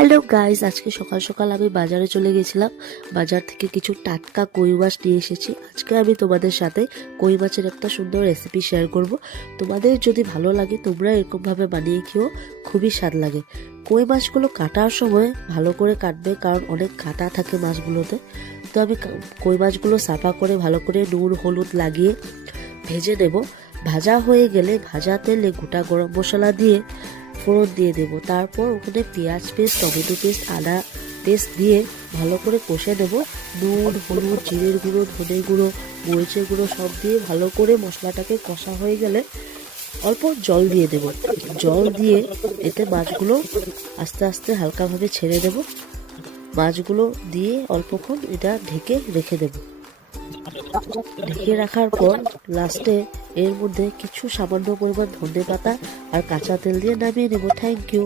Hello guys, আজকে সকাল সকাল আমি বাজারে চলে গেছিলাম। বাজার থেকে কিছু টাটকা কই মাছ নিয়ে এসেছি। আজকে আমি তোমাদের সাথে কই মাছের একটা সুন্দর রেসিপি শেয়ার করব। তোমাদের যদি ভালো লাগে তোমরা এরকমভাবে বানিয়ে খেও, খুবই স্বাদ লাগে। কই মাছগুলো কাটার সময় ভালো করে কাটবে, কারণ অনেক কাটা থাকে মাছগুলোতে। তো আমি কই মাছগুলো সাফা করে ভালো করে নুন হলুদ লাগিয়ে ভেজে নেব। ভাজা হয়ে গেলে ভাজা তেলে গোটা গরম মশলা দিয়ে ফোড়ন দিয়ে দেব। তারপর ওখানে পেঁয়াজ পেস্ট, টমেটো পেস্ট, আদা পেস্ট দিয়ে ভালো করে কষে নেব। নুন হলুদ জিরের গুঁড়ো, ধনে গুঁড়ো, মরিচের গুঁড়ো সব দিয়ে ভালো করে মশলাটাকে কষা হয়ে গেলে অল্প জল দিয়ে দেব। জল দিয়ে এতে মাছগুলো আস্তে আস্তে হালকাভাবে ছেড়ে দেব। মাছগুলো দিয়ে অল্পক্ষণ এটা ঢেকে রেখে দেব। ঢেকে রাখার পর লাস্টে এর মধ্যে কিছু সামান্য পরিমাণ ধনেপাতা আর কাঁচা তেল দিয়ে নামিয়ে নেব। Thank you.